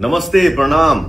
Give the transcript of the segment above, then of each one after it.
नमस्ते, प्रणाम।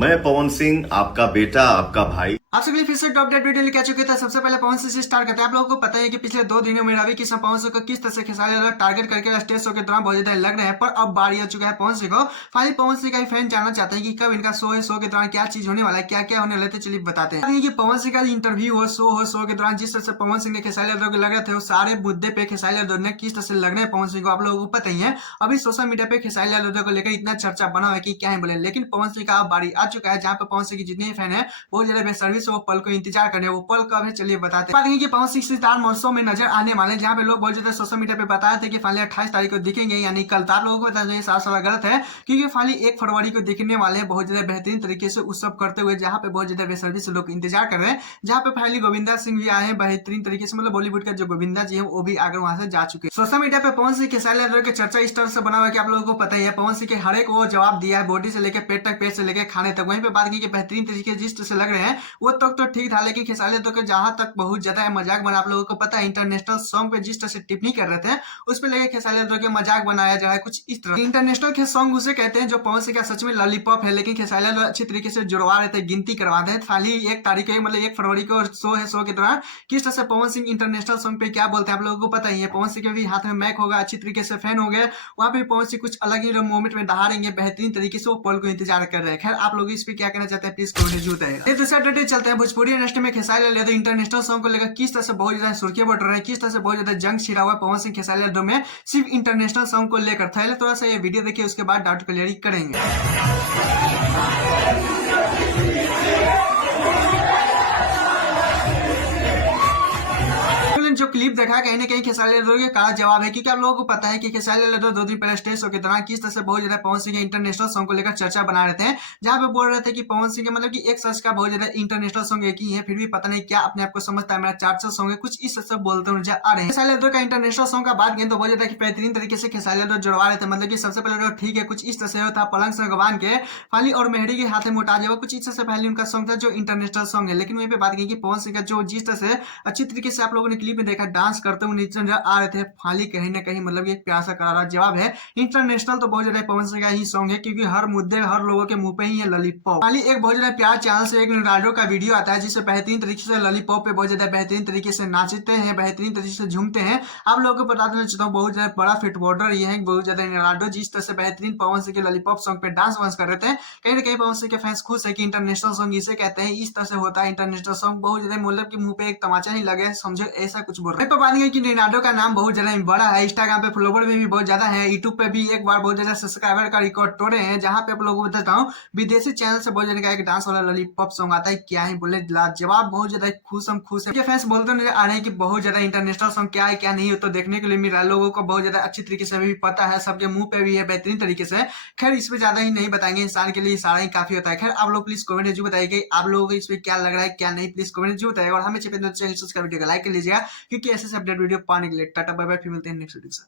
मैं पवन सिंह, आपका बेटा, आपका भाई। आप सभी फिर से टॉप डेट वीडियो लेके आ चुके थे। सबसे पहले पवन सिंह से स्टार्ट करते हैं। आप लोगों को पता है कि पिछले 2 दिनों में रवि किशन पवन सिंह को किस तरह से खेसारी लाल टारगेट करके स्टेज शो के दौरान बहुत ज्यादा लग रहे हैं, पर अब बारी आ चुका है पवन सिंह को। फाइनली पवन सिंह का फैन जानना चाहते हैं कि कब इनका शो है, शो के दौरान क्या चीज होने वाला है, क्या क्या होने वाला है, चलिए बताते हैं। कि पवन सिंह का इंटरव्यू हो, शो के दौरान जिस तरह से पवन सिंह ने खेसारी लाल को लग रहे थे, वो सारे मुद्दे पे खेसारी लाल ने किस तरह से लग रहे हैं पवन सिंह को आप लोगों को पता ही है। अभी सोशल मीडिया पे खेसारी लाल को लेकर इतना चर्चा बना हुआ है कि क्या है बोले, लेकिन पवन सिंह का अब बारी आ चुका है जहाँ पे पवन सिंह की जितने फैन है बहुत ज्यादा बेसर्विस वो पल को इंतजार कर रहे हैं। वो पल कब है चलिए बताते हैं। कि पवन सिंह सितार महोत्सव में नजर आने वाले, जहाँ पे लोग बहुत ज्यादा सोशल मीडिया पे बताए थे कि फाइनली 28 तारीख को दिखेंगे, यानी कल। तार लोगों को बता दें साफ साफ गलत है, क्योंकि फाइनली 1 फरवरी को दिखने वाले हैं बहुत ज्यादा बेहतरीन तरीके से उत्सव करते हुए, जहाँ पे बहुत ज्यादा बेसर्विस लोग इंतजार कर रहे हैं। जहाँ पे फाइनली गोविंदा सिंह भी आए हैं बेहतरीन तरीके से, मतलब बॉलीवुड का जो गोविंदा जी है वो भी आगे वहां से जा चुके हैं। सोशल मीडिया पे पवन सिंह खेसारी लाल के चर्चा इस तरह से बना हुआ है कि आप लोगों को पता ही है, पवन सिंह के हर एक वो जवाब दिया है, बॉडी से लेकर पेट तक, पेट से लेकर खाने तक। वहीं पे बात की कि बेहतरीन तरीके जिस तरह से लग रहे हैं वो तक तो ठीक था, लेकिन खेसारी लाल के जहां तक बहुत ज्यादा मजाक बना, आप लोगों को पता है इंटरनेशनल सॉन्ग पे जिस तरह से टिप्पणी कर रहे थे उस पे लेके खेसारी लाल के मजाक बनाया जा रहा है कुछ इस तरह। इंटरनेशनल के सॉन्ग उसे कहते हैं जो पवन सिंह का सच में लॉलीपॉप है, लेकिन खेसारी लाल अच्छी तरीके से जुड़वा रहे थे, गिनती करवा दे। खाली 1 तारीख मतलब 1 फरवरी को शो है, शो के दौरान किस तरह से पवन सिंह इंटरनेशनल सॉन्ग पे क्या बोलते हैं आप लोगों को पता ही है। पवन सिंह के भी हाथ में मैक होगा, अच्छी तरीके से फैन हो गए, वहां पे पवन सिंह कुछ अलग ही मोमेंट में दहाड़ेंगे बेहतरीन तरीके से, वो पल को इंतजार कर रहे हैं। खैर आप लोग इस पे क्या कहना चाहते हैं प्लीज कमेंट जरूर बताइएगा। दूसरा अपडेट चलते हैं भोजपुरी इंडस्ट्री में खेसारी लाल इंटरनेशनल सॉन्ग को लेकर किस तरह से बहुत ज्यादा सुर्खियां बढ़ रही है, किस तरह से बहुत ज्यादा जंग छिड़ा हुआ है पवन सिंह खेसारी लाल में सिर्फ इंटरनेशनल सॉन्ग को लेकर। थोड़ा सा ये वीडियो देखिए, उसके बाद डाउट क्लियर करेंगे। जो क्लिप देखा कहीं ना कहीं खेसारी लाल के कड़ा जवाब है, क्योंकि आप लोगों को पता है कि खेसारी लाल 2 दिन पहले स्टेज शो के दौरान किस तरह से बहुत ज्यादा पवन सिंह के इंटरनेशनल सॉन्ग को लेकर चर्चा बना रहे थे, जहां पे बोल रहे थे कि पवन सिंह के मतलब कि एक सच का बहुत ज्यादा इंटरनेशनल सॉन्ग एक ही है, फिर भी पता नहीं क्या अपने आप को समझता है मेरा 400 सॉन्ग है, कुछ इस सब बोलते हुए नजर आ रहे हैं। खेसारी लाल का इंटरनेशनल सॉन्ग का बात करें तो बहुत ज्यादा बेहतरीन तरीके से खेसारी लाल जुड़वा रहे थे, मतलब कि सबसे पहले ठीक है कुछ इस तरह से होता पलंग से भगवान के फाली और मेहड़ी के हाथ में मोटा जाओ, कुछ इस तरह से पहले उनका सॉन्ग था जो इंटरनेशनल सॉन्ग है। लेकिन वहीं पे बात की कि पवन सिंह का जो जिस तरह से अच्छी तरीके से आप लोगों ने क्लिप में देखा डांस करते हुए नीचे नजर आ रहे थे, फाली कहीं ना कहीं मतलब एक प्यार सा करारा जवाब है। इंटरनेशनल तो बहुत ज्यादा पवन सिंह का ही सॉन्ग है, क्योंकि हर मुद्दे हर लोगों के मुंह पे ही है लॉलीपॉप। फाली एक बहुत ज्यादा प्यार चैनल से एक रोनाल्डो का वीडियो आता है जिससे बेहतरीन तरीके से लॉलीपॉप पे बहुत ज्यादा बेहतरीन तरीके से नाचते हैं, बेहतरीन तरीके से झूमते हैं। आप लोगों को बता देना चाहता हूँ बहुत ज्यादा बड़ा फुटबॉलर ये है, बहुत ज्यादा रोनाल्डो जिस तरह से बेहतरीन पवन सिंह के लॉलीपॉप सॉन्ग पे डांस वांस कर रहे थे, कहीं ना कहीं पवन सिंह के फैंस खुश है कि इंटरनेशनल सॉन्ग इसे कहते हैं, इस तरह से होता है इंटरनेशनल सॉन्ग। बहुत ज्यादा मतलब कि मुंह पे एक तमाचा ही लगे समझो, ऐसा कुछ बोल रहे हैं। बात है कि रोनाल्डो का नाम बहुत ज्यादा बड़ा है, इंस्टाग्राम पे फॉलोवर में भी बहुत ज्यादा है, यूट्यूब पे भी एक बार बहुत ज्यादा सब्सक्राइबर का रिकॉर्ड तोड़े हैं, जहां पे आप लोगों को बताता हूँ विदेशी चैनल से बहुत ज्यादा एक डांस वाला लॉलीपॉप सॉन्ग आता है, क्या है बोले लाजवाब, बहुत ज्यादा खुश हम खुश है। फैंस बोलते नजर आ रहे हैं कि बहुत ज्यादा इंटरनेशनल सॉन्ग क्या है क्या नहीं है, तो देखने के लिए मेरा लोगों को बहुत ज्यादा अच्छी तरीके से भी पता है, सबके मुंह पे भी है बेहतरीन तरीके से। खैर इस पे ज्यादा ही नहीं बताएंगे, इंसान के लिए इशारा ही काफी होता है। खैर आप लोग प्लीज कमेंट जरूर बताइए आप लोगों को इस पे क्या लग रहा है क्या नहीं, प्लीज कमेंट जरूर बताइएगा। और हमें चैनल सब्सक्राइब वीडियो को लाइक कर लीजिएगा, क्योंकि ऐसे अपडेट वीडियो पाने के लिए। टाटा बाय बाय, फिर मिलते हैं नेक्स्ट वीडियो से।